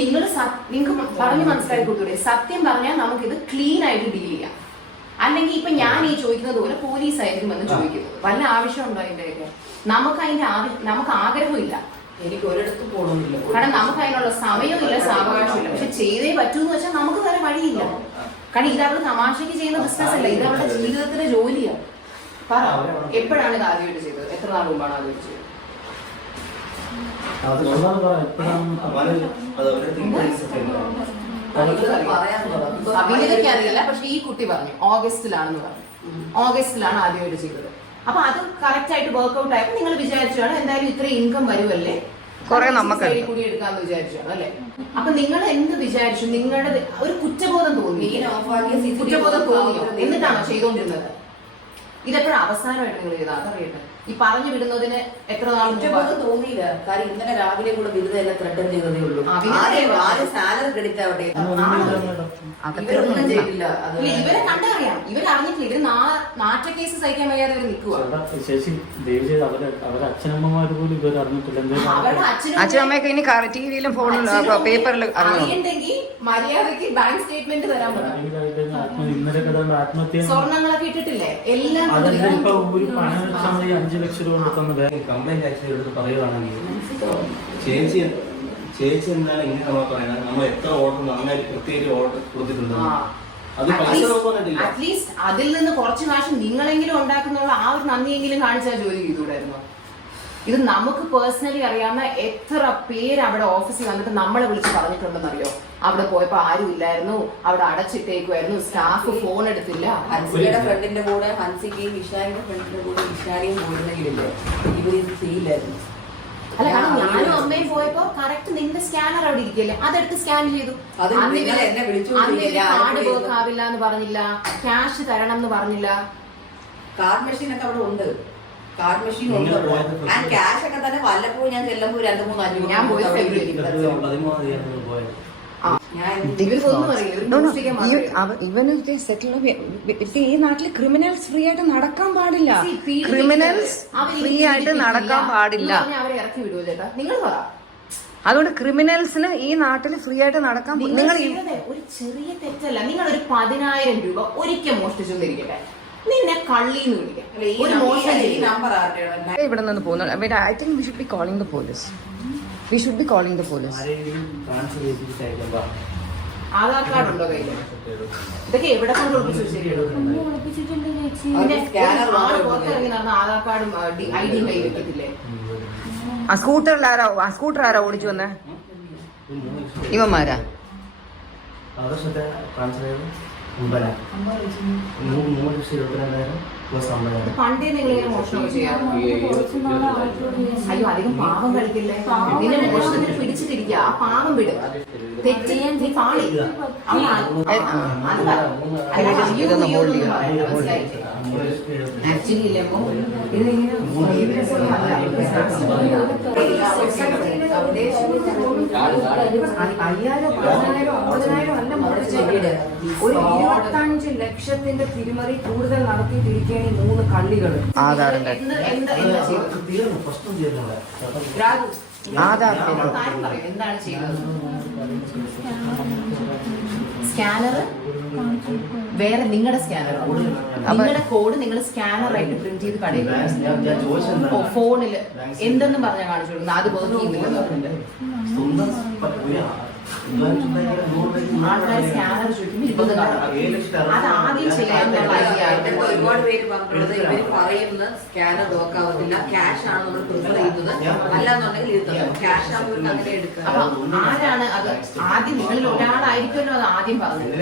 നിങ്ങൾ നിങ്ങൾക്ക് പറഞ്ഞു മനസ്സിലാക്കി കൊടുത്തൂടെ? സത്യം പറഞ്ഞാൽ നമുക്കിത് ക്ലീൻ ആയിട്ട് ഡീൽ ചെയ്യാം. അല്ലെങ്കിൽ ഇപ്പൊ ഞാൻ ഈ ചോദിക്കുന്നത് പോലെ പോലീസായിരിക്കും വന്ന് ചോദിക്കുന്നത്. വല്ല ആവശ്യമുണ്ടോ അതിന്റെയൊക്കെ? നമുക്ക് ആഗ്രഹമില്ല, എനിക്ക് ഒരിടത്ത് പോകണമെന്നില്ല. കാരണം നമുക്ക് അതിനുള്ള സമയമില്ല, സാവകാശമില്ല. പക്ഷെ ചെയ്തേ പറ്റൂന്ന് വെച്ചാൽ നമുക്ക് വേറെ വഴിയില്ല. കാരണം ഇത് അവള് തമാശക്ക് ചെയ്യുന്ന ബിസിനസ് അല്ല, ഇത് അവളുടെ ജീവിതത്തിന്റെ ജോലിയാണ്. പറ, എപ്പോഴാണ് ഇത് ആദ്യമായിട്ട് ചെയ്തത്? എത്ര നാൾ മുമ്പാണ് ആദ്യമായിട്ട് ചെയ്തത്? അഭിനേതയ്ക്ക് അറിയില്ല, പക്ഷെ ഈ കുട്ടി പറഞ്ഞു ഓഗസ്റ്റിലാണെന്ന് പറഞ്ഞു. ഓഗസ്റ്റിലാണ് ആദ്യമായിട്ട് ചെയ്തത്. അപ്പൊ അത് കറക്റ്റ് ആയിട്ട് വർക്ക്ഔട്ട് ആയപ്പോ നിങ്ങൾ വിചാരിച്ചാണ് എന്തായാലും ഇത്ര ഇൻകം വരുമല്ലേ, സൈഡിൽ കൂടി എടുക്കാന്ന് വിചാരിച്ചാണ് അല്ലെ? അപ്പൊ നിങ്ങൾ എന്ത് വിചാരിച്ചു? നിങ്ങളുടെ ഒരു കുറ്റബോധം തോന്നി, കുറ്റബോധം തോന്നിയോ? എന്നിട്ടാണോ ചെയ്തോണ്ടിരുന്നത്? ഇതെപ്പോഴും അവസാനമായിട്ട് നിങ്ങൾ ചെയ്താൽ അതറിയട്ടെ. ഈ പറഞ്ഞു വിടുന്നതിന് എത്ര നാൾ തോന്നിയില്ല. കാര്യം ഇന്നലെ രാവിലെ കൂടെ ബിരുദ എല്ലാം ത്രെഡ് ചെയ്തതേ ഉള്ളൂ. സാലറി ക്രെഡിറ്റ് ആവട്ടെ, ഇവരെ കണ്ടറിയാം. ഇവരറിഞ്ഞിട്ടില്ല, ഇവര് നാറ്റ കേസ് സഹിക്കാൻ വയ്യാതെ ഇവർ നിൽക്കുക. അച്ഛനമ്മമാര് പോലും ഇവർ അറിഞ്ഞിട്ടില്ല. അച്ഛനമ്മയൊക്കെ ഇനി ടിവിയിലും ഫോണിലും പേപ്പറിലും അറിയണ്ടെങ്കിൽ മര്യാദക്ക് ബാങ്ക് സ്റ്റേറ്റ്മെന്റ് തരാൻ പറ്റും. സ്വർണ്ണങ്ങളൊക്കെ ഇട്ടിട്ടില്ലേ എല്ലാം. 5 ലക്ഷം രൂപ കൊടുക്കുന്ന കംപ്ലൈന്റ് ആക്ച്വലി പറയുകയാണെങ്കിൽ ചേച്ചി എന്താണ് ഇങ്ങനെ നമ്മൾ പറയുന്നത്? നമ്മൾ എത്ര ഓർഡർ നന്നായി കൃത്യമായിട്ട് ഓർഡർ കൊടുത്തിട്ടുണ്ട്. അറ്റ്ലീസ്റ്റ് അതിൽ നിന്ന് കുറച്ച് കാശ് നിങ്ങളെങ്കിലും ഉണ്ടാക്കുന്നുള്ള ആ ഒരു നന്ദിയെങ്കിലും കാണിച്ചാൽ ജോലി ചെയ്തുകൂടായിരുന്നു. ഇത് നമുക്ക് പേഴ്സണലി അറിയാവുന്ന എത്ര പേര് അവിടെ ഓഫീസിൽ വന്നിട്ട് നമ്മളെ വിളിച്ച് പറഞ്ഞിട്ടുണ്ടെന്ന് അറിയോ? അവിടെ പോയപ്പോ ആരും ഇല്ലായിരുന്നു, അവിടെ അടച്ചിട്ടേക്കുമായിരുന്നു, സ്റ്റാഫ് ഫോൺ എടുത്തില്ല. ഹൻസിയുടെ ഫ്രണ്ടിന്റെ കൂടെ ഹൻസിക്കയും വിശാലിന്റെ ഫ്രണ്ടിന്റെ കൂടെ വിശാലിയും പോയിരുന്നെങ്കിലില്ലേ ഇവരിത് ചെയ്യില്ലായിരുന്നു. അല്ല, കാരണം ഞാനും അമ്മയും പോയപ്പോ കറക്റ്റ് നിന്റെ സ്കാനർ അവിടെ ഇരിക്കല്ലേ, അതെടുത്ത് സ്കാൻ ചെയ്തു. കാർഡ് വർക്ക് ആവില്ല എന്ന് പറഞ്ഞില്ല, ക്യാഷ് തരണം എന്ന് പറഞ്ഞില്ല. കാർഡ് മെഷീൻ ഒക്കെ അവിടെ ഉണ്ട്, കാർഡ് മെഷീൻ ഉണ്ട്. ക്യാഷ് ഒക്കെ തന്നെ വല്ലപ്പോഴും ഞാൻ ചെല്ലുമ്പോൾ 2-3 അഞ്ഞൂറ് ഞാൻ പോയി ഇവനൊക്കെ സെറ്റിൽ. ഈ നാട്ടില് ക്രിമിനൽസ് ഫ്രീ ആയിട്ട് നടക്കാൻ പാടില്ല. ക്രിമിനൽസ് ഫ്രീ ആയിട്ട് നടക്കാൻ പാടില്ല. അതുകൊണ്ട് ക്രിമിനൽസിന് ഈ നാട്ടിൽ ഫ്രീ ആയിട്ട് നടക്കാൻ. നിങ്ങൾ ഒരു ചെറിയ തെറ്റല്ല, നിങ്ങൾ ഒരു 10,000 രൂപ ഒരിക്കൽ മോഷ്ടിച്ചെന്നിരിക്കട്ടെ, നിന്നെ കള്ളിന്ന് വിളിക്കാം. ഇവിടെ നിന്ന് പോകുന്നത്. I think we should be calling the police. We should be calling the police. Aadhaar card ഉണ്ടോ കയ്യിൽ? ഇതൊക്കെ എവിടെ കൊണ്ട് പുറത്തിറങ്ങി നടന്ന ആധാർ കാർഡും ID കയ്യിൽ വെക്കത്തില്ലേ? ആ സ്കൂട്ടർ ആരാ ഓടിച്ചു വന്നേ? ഇവന്മാരാ? പണ്ടേ നിങ്ങൾ ഇങ്ങനെ മോഷണമൊക്കെ ചെയ്യാം. അയ്യോ, അധികം പാവം കളിക്കില്ലേ? നിന്നെ മോഷണത്തിന് പിടിച്ചിട്ടിരിക്കുക, ആ പാവം വിട്. തെറ്റ് നീ പാളി. ആക്ച്വലി ഇല്ലപ്പോ ഇതിങ്ങനെ 5,000-10,000 അല്ല മോഷിച്ചത്. ഒരു 25 ലക്ഷത്തിന്റെ തിരിമറി കൂടുതൽ നടത്തിയിട്ടിരിക്കുകയാണ് ഈ 3 കള്ളികൾ. എന്താണ് ചെയ്തത്? സ്കാനർ വേറെ, നിങ്ങളുടെ സ്കാനർ, നിങ്ങളുടെ കോഡ് നിങ്ങൾ സ്കാനറായിട്ട് പ്രിന്റ് ചെയ്ത് കടയിൽ ഫോണില് എന്തെന്നും പറഞ്ഞാൽ കാണിച്ചു കൊടുക്കുന്നത്. അത് വർക്ക് ചെയ്യുന്നില്ലെന്ന് പറഞ്ഞിട്ട് ആൾക്കാർ സ്കാനർ ചോദിക്കുമ്പോൾ അത് ആദ്യം ചെയ്യാൻ ഒരുപാട് പേര് പറഞ്ഞിട്ടുള്ളത് ഇവര് പറയുന്ന സ്കാനർ നോക്കാവുന്നില്ല, ക്യാഷ് ആണ് നമ്മൾ പ്രിഫർ ചെയ്യുന്നത്, അല്ലാന്നുണ്ടെങ്കിൽ ക്യാഷ് ആകുമ്പോൾ അങ്ങനെ എടുക്കുക. അപ്പൊ ആരാണ് അത് ആദ്യം? നിങ്ങളിൽ ഒരാളായിരിക്കുമല്ലോ അത് ആദ്യം പറഞ്ഞത്.